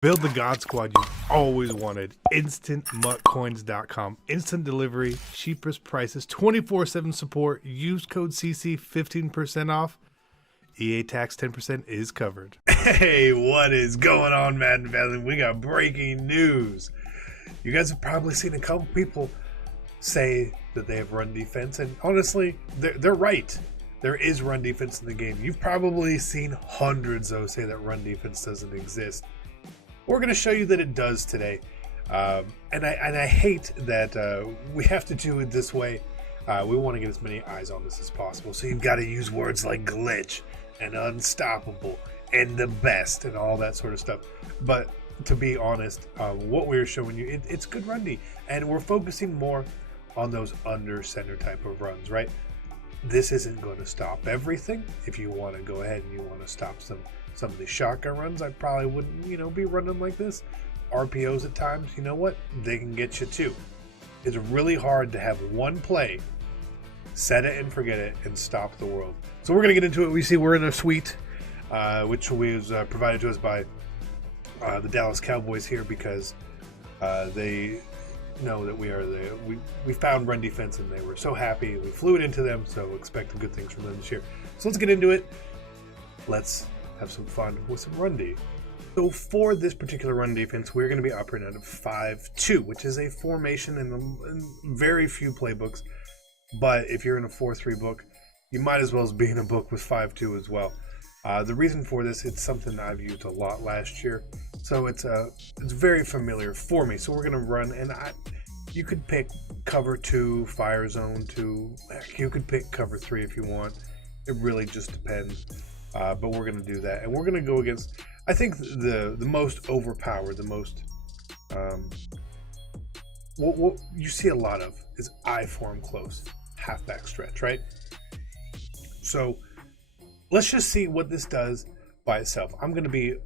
Build the God Squad you've always wanted. InstantMuttCoins.com. Instant delivery, cheapest prices, 24/7 support. Use code CC 15% off. EA tax 10% is covered. Hey, what is going on, Madden family? We got breaking news. You guys have probably seen a couple people say that they have run defense, and honestly, they're right. There is run defense in the game. You've probably seen hundreds, though, say that run defense doesn't exist. We're going to show you that it does today, and I hate that we have to do it this way. We want to get as many eyes on this as possible, so you've got to use words like glitch and unstoppable and the best and all that sort of stuff. But to be honest, what we're showing you, it's good run D, and we're focusing more on those under center type of runs, right? This isn't going to stop everything. If you want to go ahead and you want to stop some of these shotgun runs, I probably wouldn't, be running like this. RPOs at times, you know what? They can get you too. It's really hard to have one play, set it and forget it, and stop the world. So we're going to get into it. We see we're in a suite, which was provided to us by the Dallas Cowboys here, because they know that we are there. We found run defense and they were so happy. We flew it into them, so expect good things from them this year. So let's get into it. Let's have some fun with some run D. So for this particular run defense, we're going to be operating out of 5-2, which is a formation in very few playbooks. But if you're in a 4-3 book, you might as well be in a book with 5-2 as well. The reason for this, it's something that I've used a lot last year, so it's very familiar for me. So we're going to run, and you could pick cover 2, fire zone 2. You could pick cover 3 if you want. It really just depends. But we're going to do that, and we're going to go against, I think, the most overpowered, the most what you see a lot of is I form close, halfback stretch, right? So let's just see what this does by itself. I'm going to be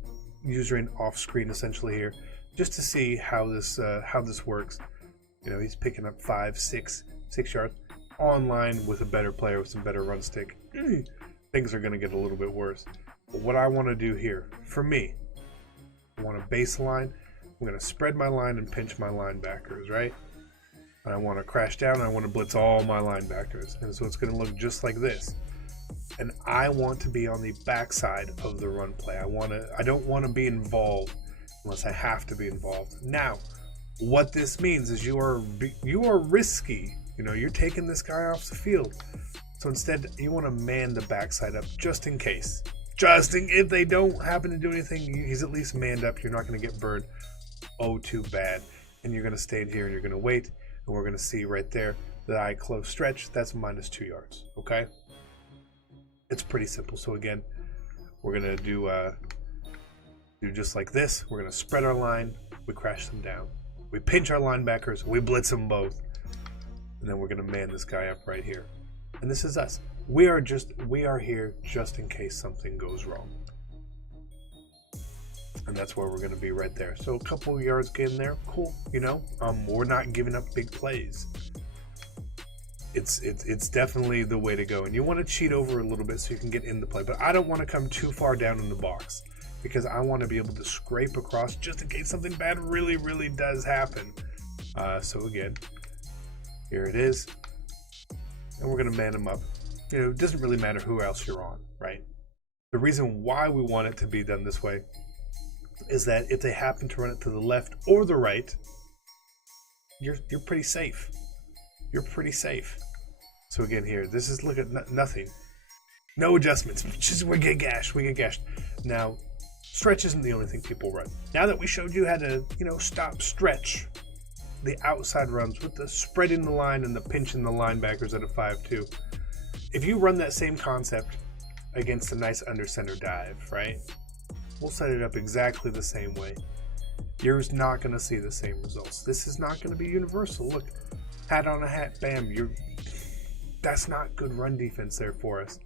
using off screen essentially here, just to see how this works. He's picking up 6 yards online with a better player with some better run stick. Things are going to get a little bit worse. But what I want to do here, for me, I want a baseline. I'm going to spread my line and pinch my linebackers, right? And I want to crash down, and I want to blitz all my linebackers. And so it's going to look just like this. And I want to be on the backside of the run play. I don't want to be involved unless I have to be involved. Now, what this means is you are risky. You're taking this guy off the field. So instead, you want to man the backside up just in case. If they don't happen to do anything, he's at least manned up. You're not going to get burned. Oh, too bad. And you're going to stay here and you're going to wait. And we're going to see right there that I close stretch. That's -2 yards. Okay? It's pretty simple. So again, we're going to do just like this. We're going to spread our line. We crash them down. We pinch our linebackers. We blitz them both. And then we're going to man this guy up right here. And this is us. We are here just in case something goes wrong. And that's where we're going to be right there. So a couple of yards getting there, cool. We're not giving up big plays. It's definitely the way to go. And you want to cheat over a little bit so you can get in the play. But I don't want to come too far down in the box, because I want to be able to scrape across just in case something bad really, really does happen. So again, here it is. And we're going to man them up. It doesn't really matter who else you're on, right? The reason why we want it to be done this way is that if they happen to run it to the left or the right, you're pretty safe. You're pretty safe. So again here, this is, look at nothing. No adjustments. We get gashed. Now, stretch isn't the only thing people run. Now that we showed you how to, stop stretch, the outside runs with the spreading the line and the pinching the linebackers at a 5-2. If you run that same concept against a nice under center dive, right? We'll set it up exactly the same way. You're not going to see the same results. This is not going to be universal. Look, hat on a hat, bam. That's not good run defense there for us.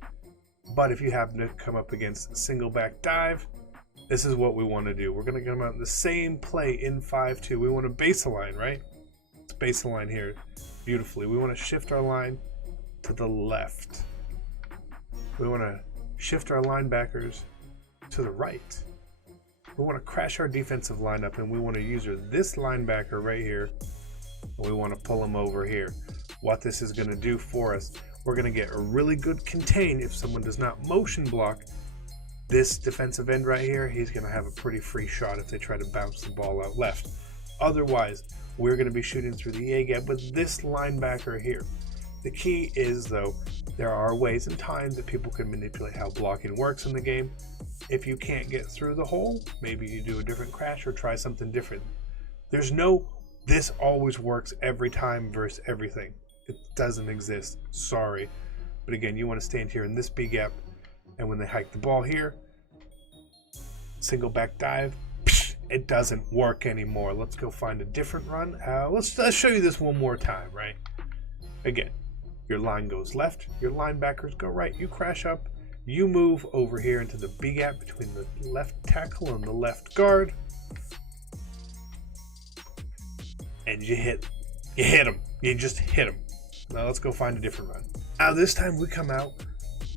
But if you happen to come up against a single back dive, this is what we want to do. We're going to come out in the same play in 5-2. We want to base a line, right? Let's base a line here beautifully. We want to shift our line to the left. We want to shift our linebackers to the right. we want to crash our defensive lineup, and we want to use this linebacker right here. We want to pull him over here. What this is going to do for us, we're going to get a really good contain if someone does not motion block. This defensive end right here, he's going to have a pretty free shot if they try to bounce the ball out left. Otherwise, we're going to be shooting through the A gap with this linebacker here. The key is, though, there are ways and times that people can manipulate how blocking works in the game. If you can't get through the hole, maybe you do a different crash or try something different. There's no, this always works every time versus everything. It doesn't exist. Sorry. But again, you want to stand here in this B gap, and when they hike the ball here, single back dive, it doesn't work anymore. Let's go find a different run. Let's show you this one more time, right? Again, your line goes left, your linebackers go right. You crash up, you move over here into the B gap between the left tackle and the left guard, and you hit him. You just hit him. Now let's go find a different run. Now this time we come out,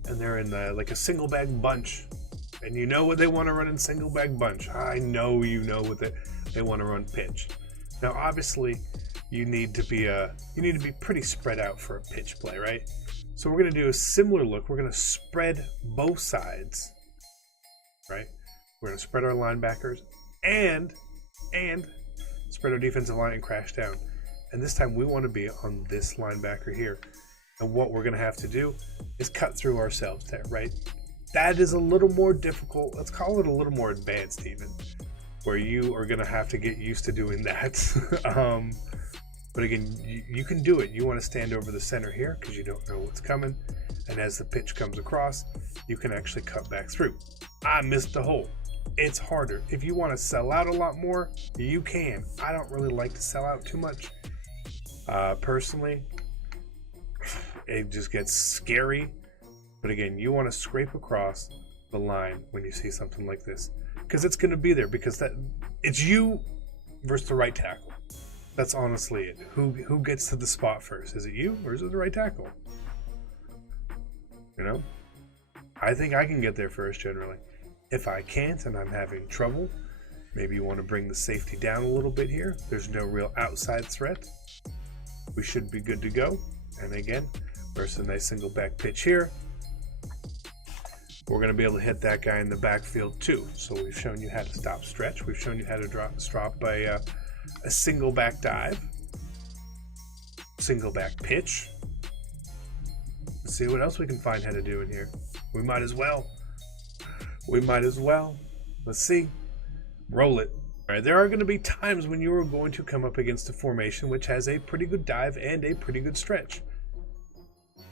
and they're in like a single bag bunch, and you know what they want to run in single bag bunch. I know you know what they want to run pitch. Now obviously you need to be pretty spread out for a pitch play, right? So we're going to do a similar look. We're going to spread both sides, right? We're going to spread our linebackers and spread our defensive line and crash down. And this time we want to be on this linebacker here. And what we're going to have to do is cut through ourselves there, right? That is a little more difficult. Let's call it a little more advanced even, where you are going to have to get used to doing that. But again, you can do it. You want to stand over the center here because you don't know what's coming. And as the pitch comes across, you can actually cut back through. I missed the hole. It's harder. If you want to sell out a lot more, you can. I don't really like to sell out too much. Personally, it just gets scary. But again, you want to scrape across the line when you see something like this, because it's going to be there, because it's you versus the right tackle. That's honestly it. Who gets to the spot first? Is it you or is it the right tackle? You know, I think I can get there first generally. If I can't and I'm having trouble, maybe you want to bring the safety down a little bit here. There's no real outside threat. We should be good to go. And again, versus a nice single back pitch here, we're going to be able to hit that guy in the backfield too. So we've shown you how to stop stretch. We've shown you how to drop by a single back dive, single back pitch. Let's see what else we can find how to do in here. We might as well. Let's see. Roll it. All right, there are going to be times when you are going to come up against a formation which has a pretty good dive and a pretty good stretch.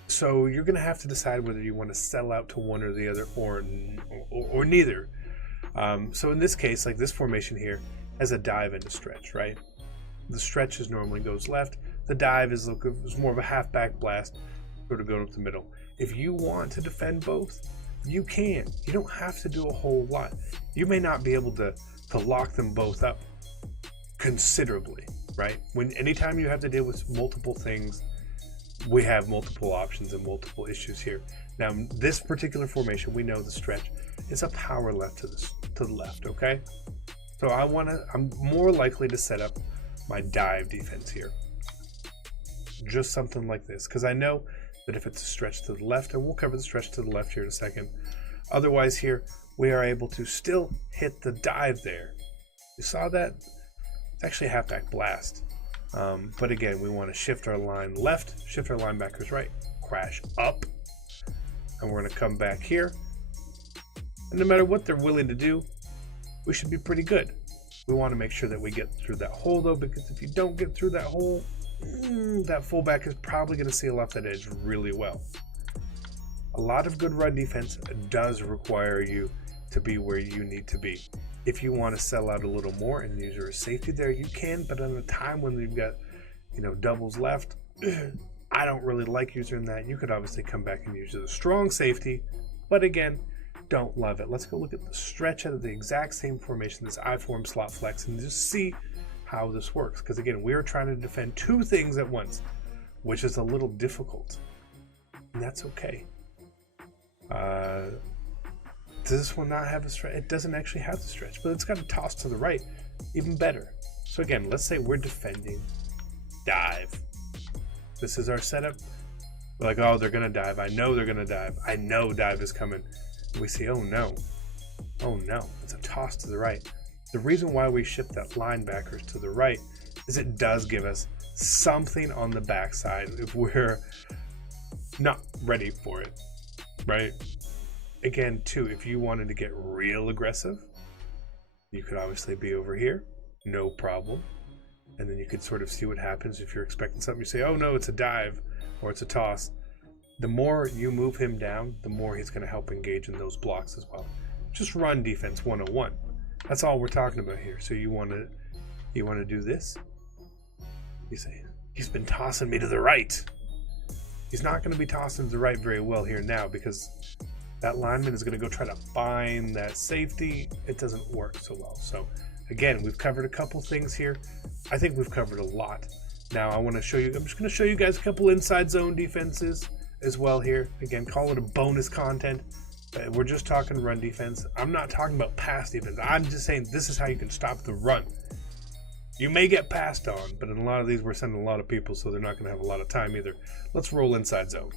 So you're going to have to decide whether you want to sell out to one or the other, or neither. So in this case, like this formation here has a dive and a stretch, right? The stretch normally goes left. The dive is more of a halfback blast, sort of going up the middle. If you want to defend both, you can. You don't have to do a whole lot. You may not be able to lock them both up considerably, right? Anytime you have to deal with multiple things, we have multiple options and multiple issues here. Now, this particular formation, we know the stretch is a power left to the left, okay? So I'm more likely to set up my dive defense here. Just something like this, because I know that if it's a stretch to the left, and we'll cover the stretch to the left here in a second. Otherwise here, we are able to still hit the dive there. You saw that? It's actually a halfback blast. But again, we want to shift our line left, shift our linebackers right, crash up, and we're going to come back here. And no matter what they're willing to do, we should be pretty good. We want to make sure that we get through that hole though, because if you don't get through that hole, that fullback is probably going to seal off that edge really well. A lot of good run defense does require you to be where you need to be. If you want to sell out a little more and use your safety there, you can, but at a time when you've got, doubles left, I don't really like using that. You could obviously come back and use a strong safety, but again, don't love it. Let's go look at the stretch out of the exact same formation, this I-form slot flex, and just see how this works. Because again, we're trying to defend two things at once, which is a little difficult, and that's okay. Does this one not have a stretch? It doesn't actually have the stretch, but it's got a toss to the right. Even better. So again, let's say we're defending. Dive. This is our setup. We're like, oh, they're going to dive. I know they're going to dive. I know dive is coming. And we see, oh no. Oh no. It's a toss to the right. The reason why we ship that linebackers to the right is it does give us something on the backside if we're not ready for it, right? Again, too, if you wanted to get real aggressive, you could obviously be over here, no problem. And then you could sort of see what happens if you're expecting something. You say, oh no, it's a dive or it's a toss. The more you move him down, the more he's going to help engage in those blocks as well. Just run defense 101. That's all we're talking about here. So you want to do this? You say, he's been tossing me to the right. He's not going to be tossing to the right very well here now because that lineman is going to go try to find that safety. It doesn't work so well. So again, we've covered a couple things here. I think we've covered a lot. Now I want to show you, I'm just going to show you guys a couple inside zone defenses as well here. Again, call it a bonus content. We're just talking run defense. I'm not talking about pass defense. I'm just saying this is how you can stop the run. You may get passed on, but in a lot of these, we're sending a lot of people, so they're not going to have a lot of time either. Let's roll inside zone.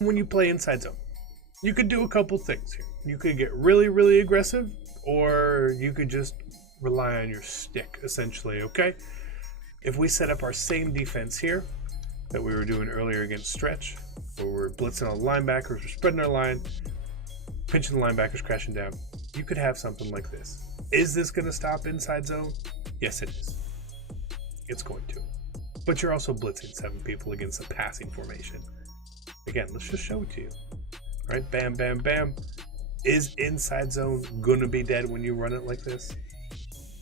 When you play inside zone, you could do a couple things here. You could get really, really aggressive, or you could just rely on your stick, essentially, okay? If we set up our same defense here that we were doing earlier against stretch, where we're blitzing all the linebackers, we're spreading our line, pinching the linebackers, crashing down, you could have something like this. Is this going to stop inside zone? Yes, it is. It's going to. But you're also blitzing 7 people against a passing formation. Again, let's just show it to you. All right, bam, bam, bam. Is inside zone going to be dead when you run it like this?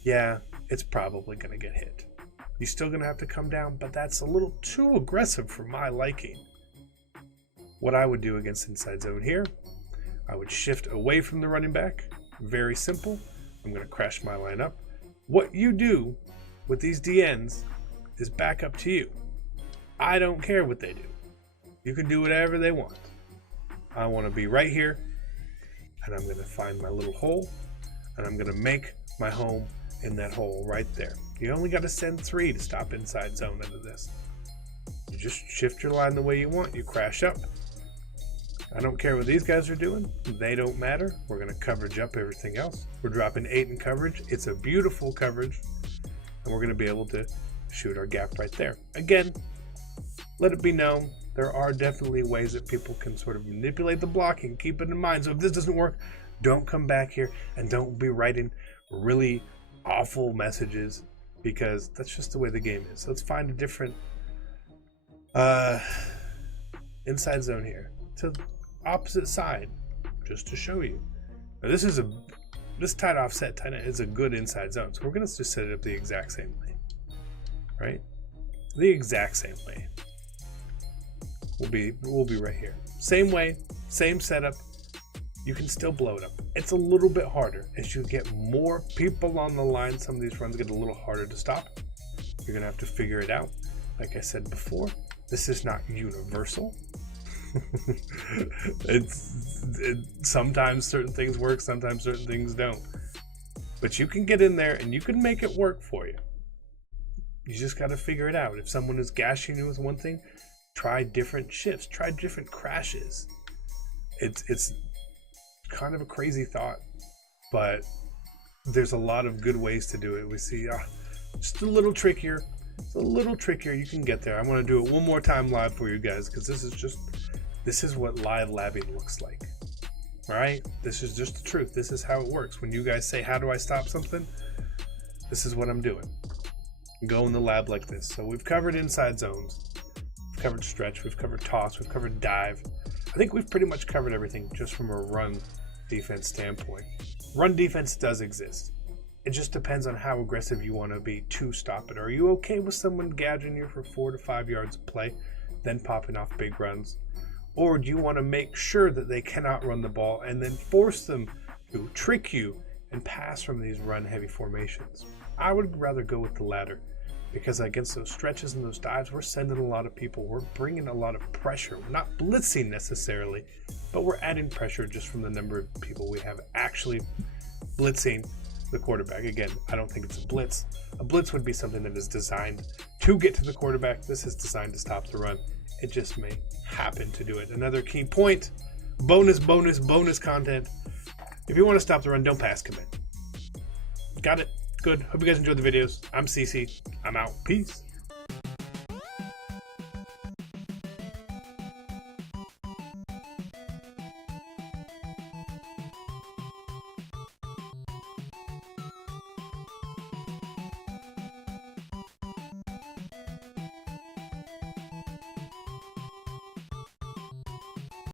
Yeah, it's probably going to get hit. You're still going to have to come down, but that's a little too aggressive for my liking. What I would do against inside zone here, I would shift away from the running back. Very simple. I'm going to crash my line up. What you do with these DNs is back up to you. I don't care what they do. You can do whatever they want. I want to be right here, and I'm going to find my little hole, and I'm going to make my home in that hole right there. You only got to send 3 to stop inside zone into this. You just shift your line the way you want. You crash up. I don't care what these guys are doing. They don't matter. We're going to coverage up everything else. We're dropping 8 in coverage. It's a beautiful coverage. And we're going to be able to shoot our gap right there. Again, let it be known, there are definitely ways that people can sort of manipulate the blocking. Keep it in mind. So if this doesn't work, don't come back here and don't be writing really awful messages because that's just the way the game is. Let's find a different inside zone here to the opposite side just to show you. Now this tight offset tight end is a good inside zone. So we're going to just set it up the exact same way, right? The exact same way. We'll be right here. Same way, same setup. You can still blow it up. It's a little bit harder. As you get more people on the line, some of these runs get a little harder to stop. You're going to have to figure it out. Like I said before, this is not universal. Sometimes certain things work, sometimes certain things don't. But you can get in there and you can make it work for you. You just got to figure it out. If someone is gashing you with one thing, try different shifts, try different crashes. It's kind of a crazy thought, but there's a lot of good ways to do it. We see just a little trickier. It's a little trickier. You can get there. I want to do it one more time live for you guys because this is what live labbing looks like. All right? This is just the truth. This is how it works. When you guys say, how do I stop something? This is what I'm doing. Go in the lab like this. So we've covered inside zones. We've covered stretch. We've covered toss. We've covered dive. I think we've pretty much covered everything just from a run defense standpoint. Run defense does exist. It just depends on how aggressive you want to be to stop it. Are you okay with someone gouging you for 4 to 5 yards of play, then popping off big runs? Or do you want to make sure that they cannot run the ball and then force them to trick you and pass from these run-heavy formations? I would rather go with the latter. because against those stretches and those dives, we're sending a lot of people. We're bringing a lot of pressure. We're not blitzing necessarily, but we're adding pressure just from the number of people we have actually blitzing the quarterback. Again, I don't think it's a blitz. A blitz would be something that is designed to get to the quarterback. This is designed to stop the run. It just may happen to do it. Another key point, bonus content. If you want to stop the run, don't pass commit. Got it? Good. Hope you guys enjoyed the videos. I'm CC. I'm out. Peace.